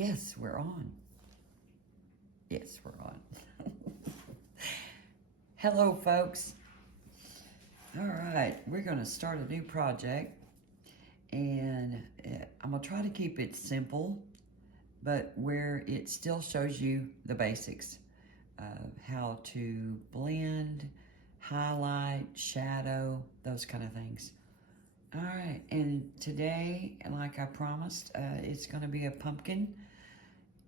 Yes, we're on. Yes, we're on. Hello, folks. All right, we're going to start a new project, and I'm going to try to keep it simple, but where it still shows you the basics of how to blend, highlight, shadow, those kind of things. All right, and today, like I promised, it's going to be a pumpkin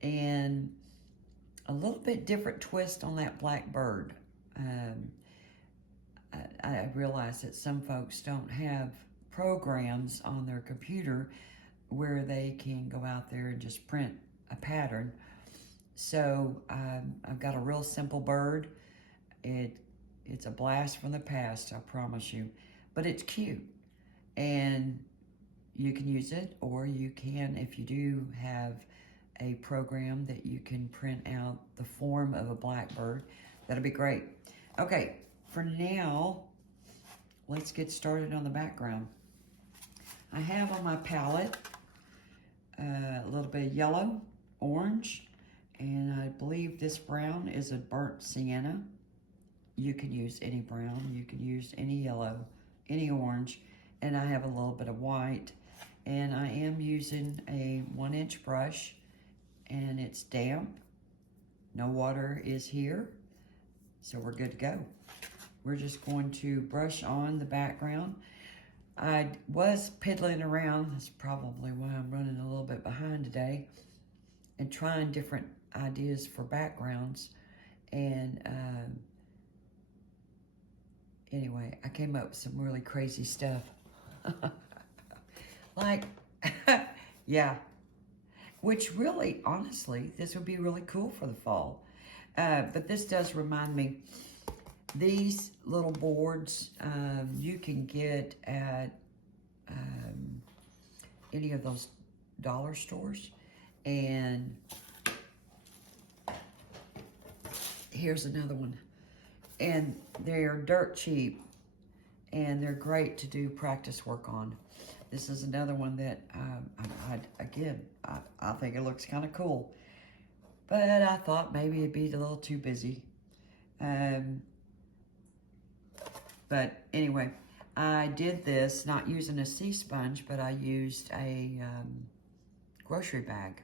and a little bit different twist on that black bird. I realize that some folks don't have programs on their computer where they can go out there and just print a pattern. So I've got a real simple bird. It's a blast from the past, I promise you, but it's cute. And you can use it, or you can, if you do have a program that you can print out the form of a blackbird, that'll be great. Okay, for now, let's get started on the background. I have on my palette a little bit of yellow, orange, and I believe this brown is a burnt sienna. You can use any brown, you can use any yellow, any orange, and I have a little bit of white, and I am using a 1-inch brush, and it's damp. No water is here, so we're good to go. We're just going to brush on the background. I was piddling around, that's probably why I'm running a little bit behind today, and trying different ideas for backgrounds, and anyway, I came up with some really crazy stuff. Like, yeah, which really, honestly, this would be really cool for the fall. But this does remind me, these little boards you can get at any of those dollar stores. And here's another one. And they're dirt cheap, and they're great to do practice work on. This is another one that, I think it looks kind of cool. But I thought maybe it'd be a little too busy. But anyway, I did this not using a sea sponge, but I used a grocery bag,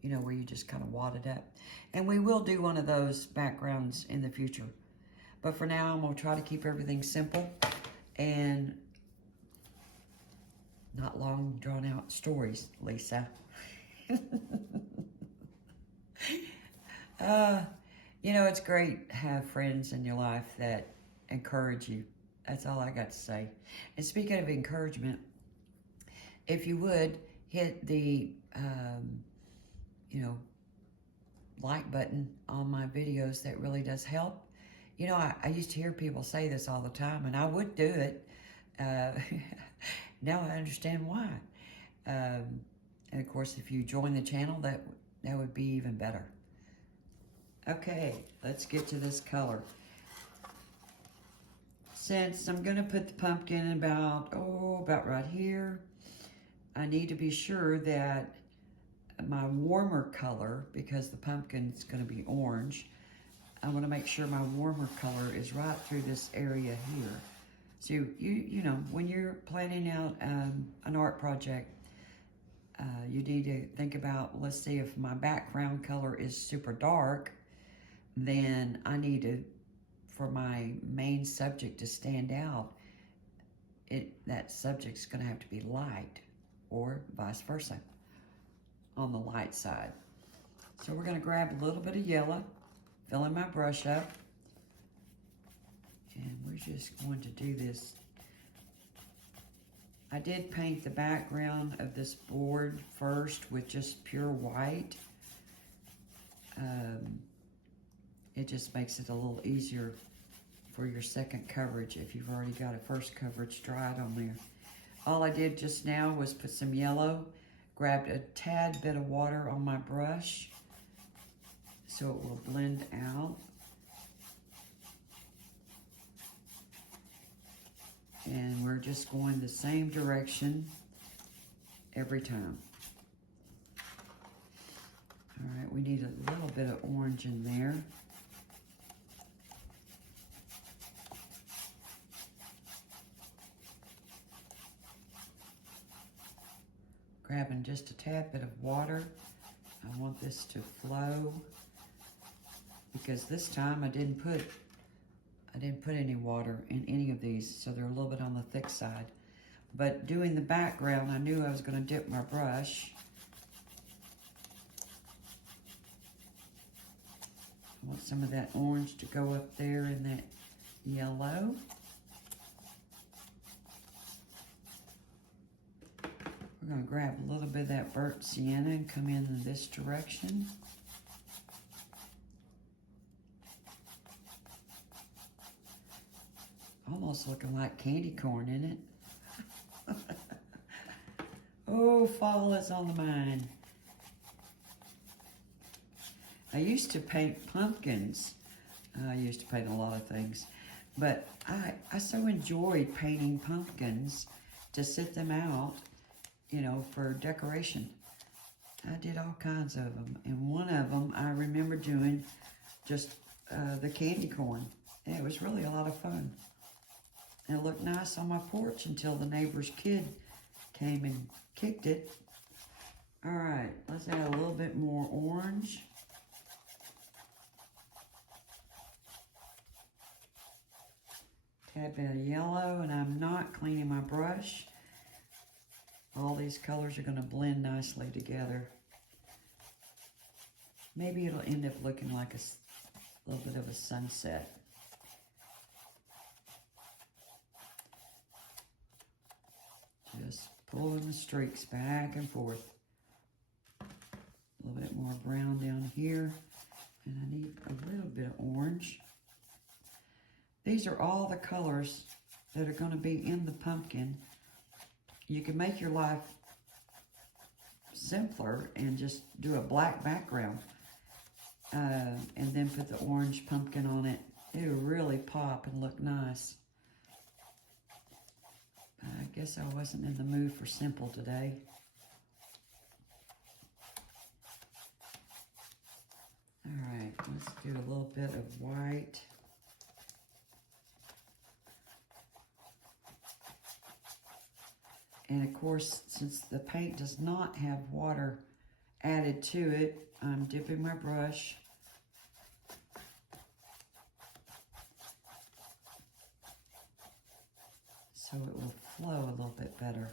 you know, where you just kind of wad it up. And we will do one of those backgrounds in the future. But for now, I'm going to try to keep everything simple and not long drawn out stories, Lisa. You know, it's great to have friends in your life that encourage you. That's all I got to say. And speaking of encouragement, if you would hit the, you know, like button on my videos, that really does help. You know, I used to hear people say this all the time, and I would do it. Now I understand why. And of course, if you join the channel, that would be even better. Okay, let's get to this color. Since I'm going to put the pumpkin about right here, I need to be sure that my warmer color, because the pumpkin's going to be orange, I want to make sure my warmer color is right through this area here. So you know, when you're planning out an art project, you need to think about, let's see, if my background color is super dark, then I need to, for my main subject to stand out, that subject's going to have to be light, or vice versa, on the light side. So we're going to grab a little bit of yellow, fill in my brush up, and we're just going to do this. I did paint the background of this board first with just pure white. It just makes it a little easier for your second coverage if you've already got a first coverage dried on there. All I did just now was put some yellow, grabbed a tad bit of water on my brush so it will blend out. And we're just going the same direction every time. All right, we need a little bit of orange in there. Grabbing just a tad bit of water. I want this to flow because this time I didn't put any water in any of these, so they're a little bit on the thick side. But doing the background, I knew I was going to dip my brush. I want some of that orange to go up there in that yellow. We're going to grab a little bit of that burnt sienna and come in this direction. Almost looking like candy corn, isn't it? Oh, fall is on the mind. I used to paint pumpkins. I used to paint a lot of things. But I so enjoyed painting pumpkins to sit them out, you know, for decoration. I did all kinds of them. And one of them I remember doing just the candy corn. And it was really a lot of fun. And it looked nice on my porch until the neighbor's kid came and kicked it. All right, let's add a little bit more orange. Tad bit of yellow, and I'm not cleaning my brush. All these colors are going to blend nicely together. Maybe it'll end up looking like a little bit of a sunset. Just pulling the streaks back and forth. A little bit more brown down here. And I need a little bit of orange. These are all the colors that are going to be in the pumpkin. You can make your life simpler and just do a black background. And then put the orange pumpkin on it. It'll really pop and look nice. I guess I wasn't in the mood for simple today. All right, let's do a little bit of white. And of course, since the paint does not have water added to it, I'm dipping my brush. So it will flow a little bit better.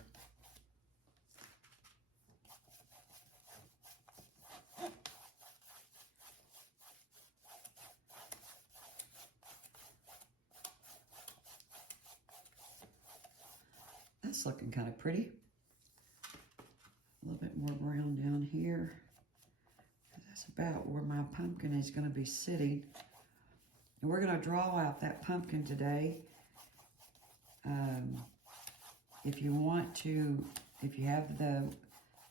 That's looking kind of pretty. A little bit more brown down here. That's about where my pumpkin is going to be sitting. And we're going to draw out that pumpkin today. If you want to, if you have the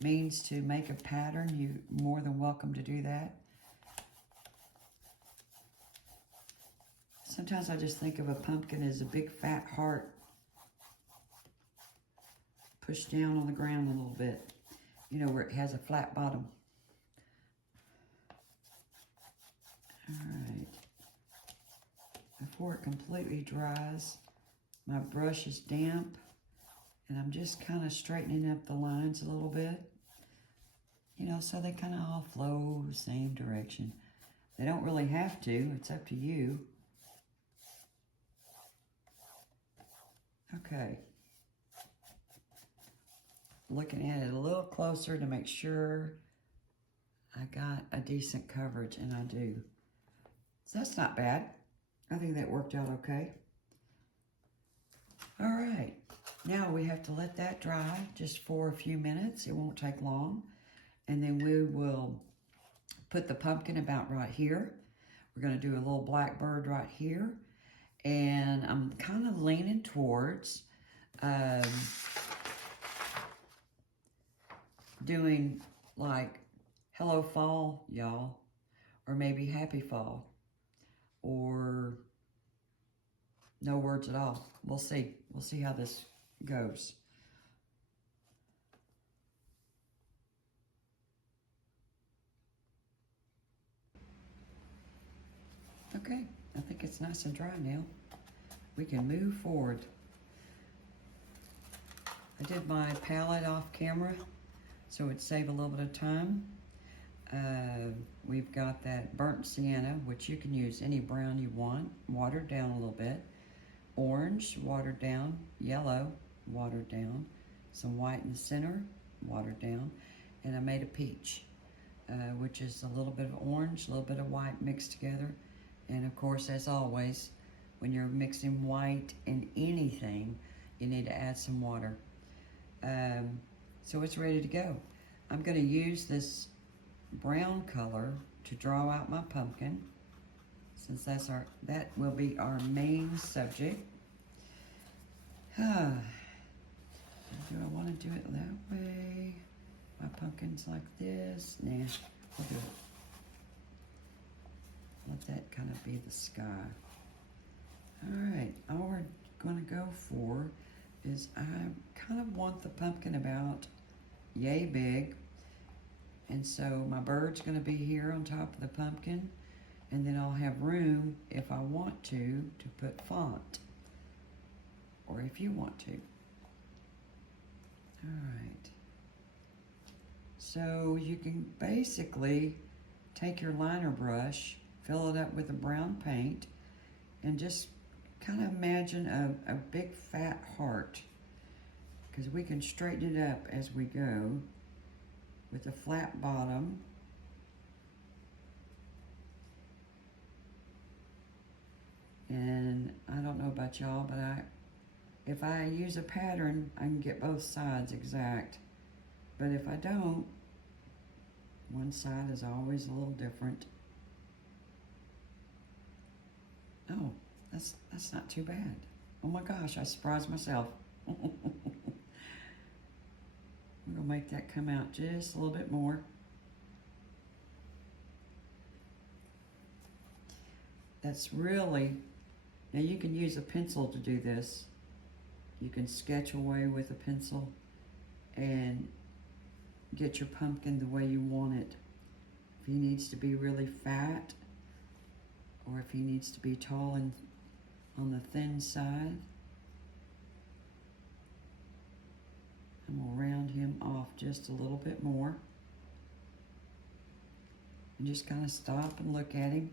means to make a pattern, you're more than welcome to do that. Sometimes I just think of a pumpkin as a big fat heart pushed down on the ground a little bit, you know, where it has a flat bottom. All right. Before it completely dries, my brush is damp, and I'm just kind of straightening up the lines a little bit, you know, so they kind of all flow the same direction. They don't really have to. It's up to you. Okay. Looking at it a little closer to make sure I got a decent coverage, and I do. So that's not bad. I think that worked out okay. All right, now we have to let that dry just for a few minutes. It won't take long. And then we will put the pumpkin about right here. We're gonna do a little blackbird right here. And I'm kind of leaning towards doing like hello fall, y'all, or maybe happy fall, or no words at all. We'll see. We'll see how this goes. Okay, I think it's nice and dry now. We can move forward. I did my palette off camera, so it'd save a little bit of time. We've got that burnt sienna, which you can use any brown you want, watered down a little bit. Orange, watered down. Yellow, watered down. Some white in the center, watered down. And I made a peach, which is a little bit of orange, a little bit of white mixed together. And of course, as always, when you're mixing white in anything, you need to add some water. So it's ready to go. I'm going to use this brown color to draw out my pumpkin, since that will be our main subject. Do I want to do it that way? My pumpkin's like this. Nah, I'll do it. Let that kind of be the sky. Alright, all we're going to go for is I kind of want the pumpkin about yay big. And so my bird's going to be here on top of the pumpkin. And then I'll have room, if I want to put font. Or if you want to. Alright. So you can basically take your liner brush, fill it up with a brown paint, and just kind of imagine a big fat heart. Because we can straighten it up as we go with a flat bottom. And I don't know about y'all, but if I use a pattern, I can get both sides exact. But if I don't, one side is always a little different. Oh, that's not too bad. Oh my gosh, I surprised myself. I'm gonna make that come out just a little bit more. That's really, now you can use a pencil to do this. You can sketch away with a pencil and get your pumpkin the way you want it. If he needs to be really fat, or if he needs to be tall and on the thin side, I'm gonna round him off just a little bit more. And just kind of stop and look at him.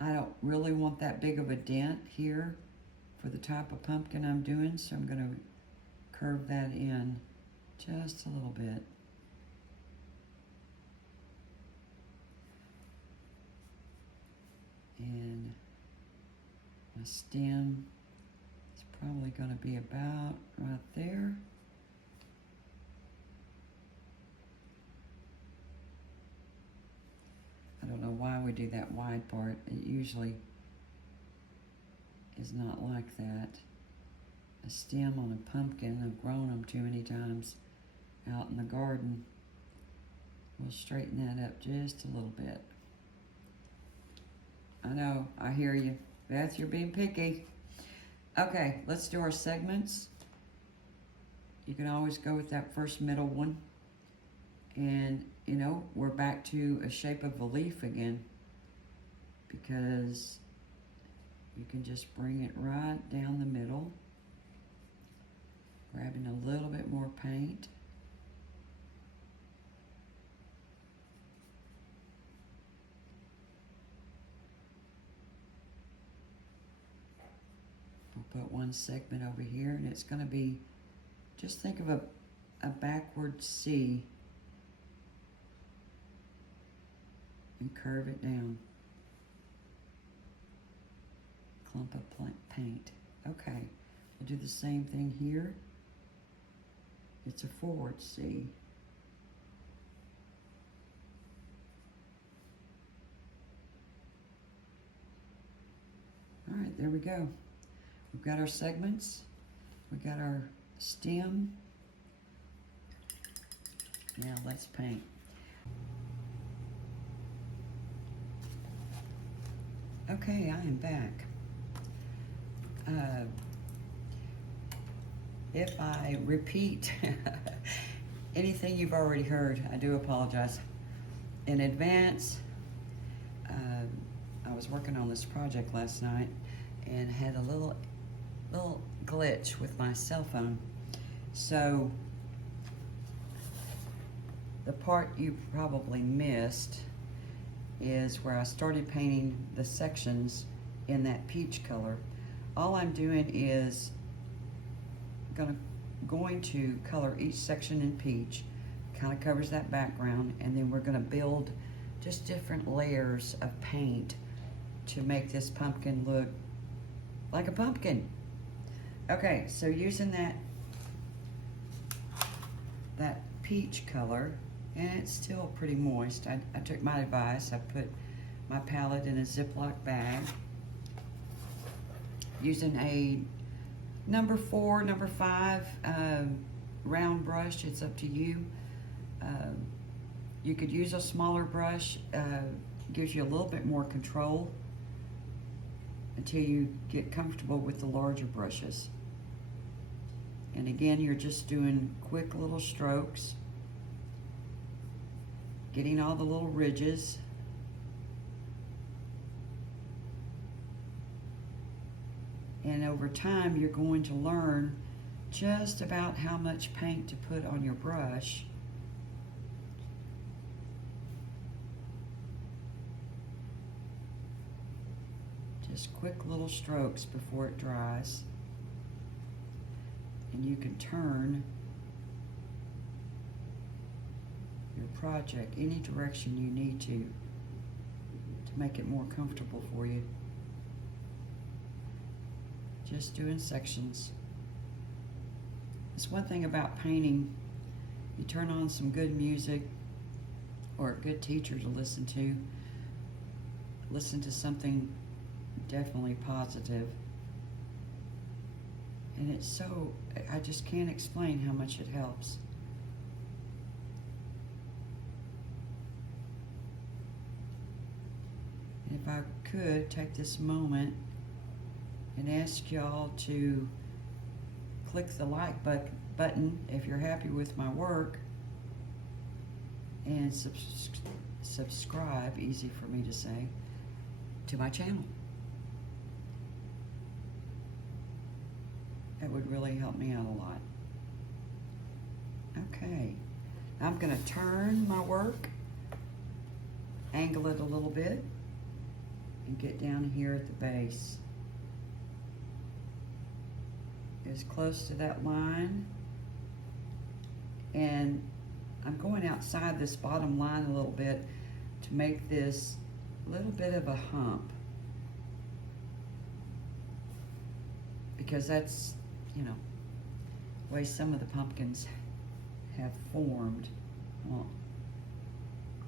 I don't really want that big of a dent here for the type of pumpkin I'm doing, so I'm gonna curve that in just a little bit. And my stem is probably going to be about right there. I don't know why we do that wide part. It usually is not like that. A stem on a pumpkin, I've grown them too many times out in the garden. We'll straighten that up just a little bit. I know, I hear you. Beth, you're being picky. Okay, let's do our segments. You can always go with that first middle one. And, you know, we're back to a shape of a leaf again, because you can just bring it right down the middle, grabbing a little bit more paint. We'll put one segment over here, and it's going to be, just think of a backward C and curve it down. Clump of paint. Okay, we'll do the same thing here. It's a forward C. All right, there we go. We've got our segments. We've got our stem. Now let's paint. Okay, I am back. If I repeat anything you've already heard, I do apologize in advance. was working on this project last night and had a little glitch with my cell phone. So the part you probably missed is where I started painting the sections in that peach color. All I'm doing is going to color each section in peach, kind of covers that background, and then we're going to build just different layers of paint to make this pumpkin look like a pumpkin. Okay, so using that peach color, and it's still pretty moist. I took my advice. I put my palette in a Ziploc bag using a number 4, number 5 round brush. It's up to you. You could use a smaller brush. Gives you a little bit more control until you get comfortable with the larger brushes. And again, you're just doing quick little strokes, getting all the little ridges. And over time, you're going to learn just about how much paint to put on your brush. Just quick little strokes before it dries. And you can turn your project any direction you need to make it more comfortable for you. Just doing sections. It's one thing about painting. You turn on some good music or a good teacher to listen to something definitely positive. And it's so, I just can't explain how much it helps. And if I could take this moment and ask y'all to click the like button if you're happy with my work, and subscribe, easy for me to say, to my channel. That would really help me out a lot. Okay, I'm gonna turn my work, angle it a little bit, and get down here at the base. As close to that line. And I'm going outside this bottom line a little bit to make this a little bit of a hump. Because that's, the way some of the pumpkins have formed. I'll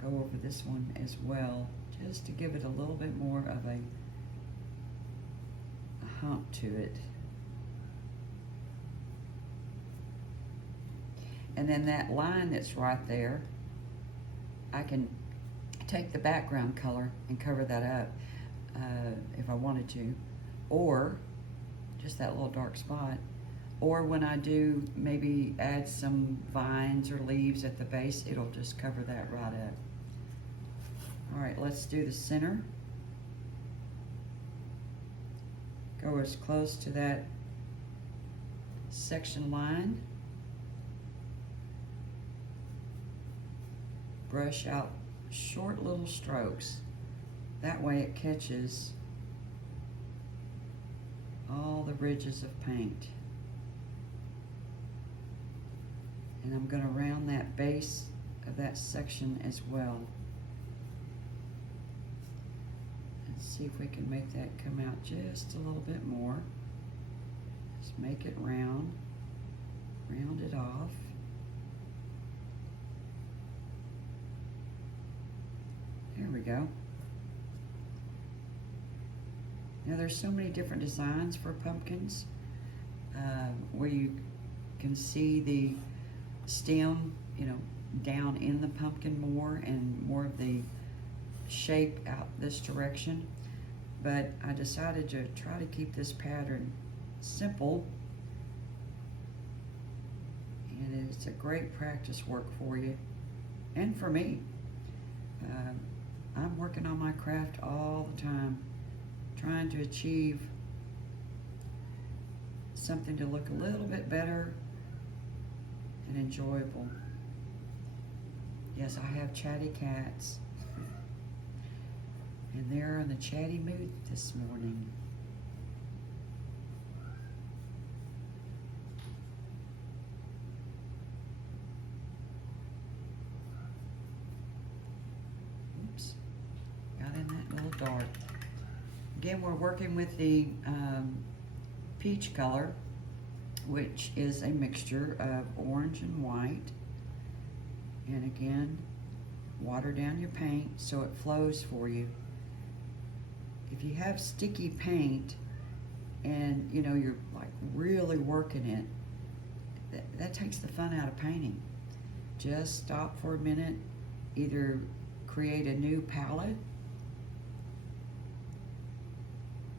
go over this one as well, just to give it a little bit more of a hump to it. And then that line that's right there, I can take the background color and cover that up if I wanted to, or just that little dark spot. Or when I do maybe add some vines or leaves at the base, it'll just cover that right up. All right, let's do the center. Go as close to that section line. Brush out short little strokes. That way it catches all the ridges of paint. And I'm going to round that base of that section as well. And see if we can make that come out just a little bit more. Just make it round it off. There we go. Now there's so many different designs for pumpkins where you can see the stem, down in the pumpkin more and more of the shape out this direction. But I decided to try to keep this pattern simple, and it's a great practice work for you and for me. I'm working on my craft all the time, trying to achieve something to look a little bit better and enjoyable. Yes, I have chatty cats, and they're in a chatty mood this morning. Oops, got in that little dart. Again, we're working with the peach color, which is a mixture of orange and white. And again, water down your paint so it flows for you. If you have sticky paint and you know you're like really working it, that takes the fun out of painting. Just stop for a minute, either create a new palette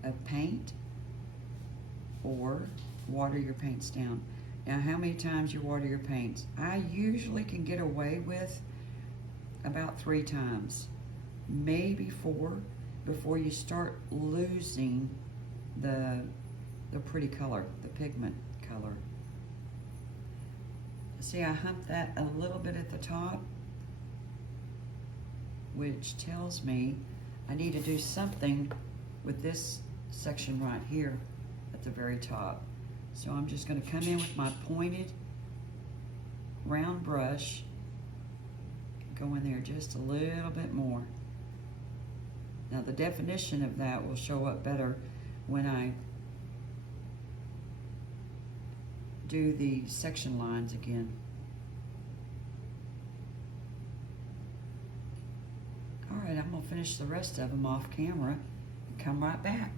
of paint or water your paints down. Now, how many times you water your paints? I usually can get away with about 3 times, maybe 4, before you start losing the pretty color, the pigment color. See, I humped that a little bit at the top, which tells me I need to do something with this section right here at the very top. So I'm just going to come in with my pointed round brush, go in there just a little bit more. Now the definition of that will show up better when I do the section lines again. All right, I'm going to finish the rest of them off camera and come right back.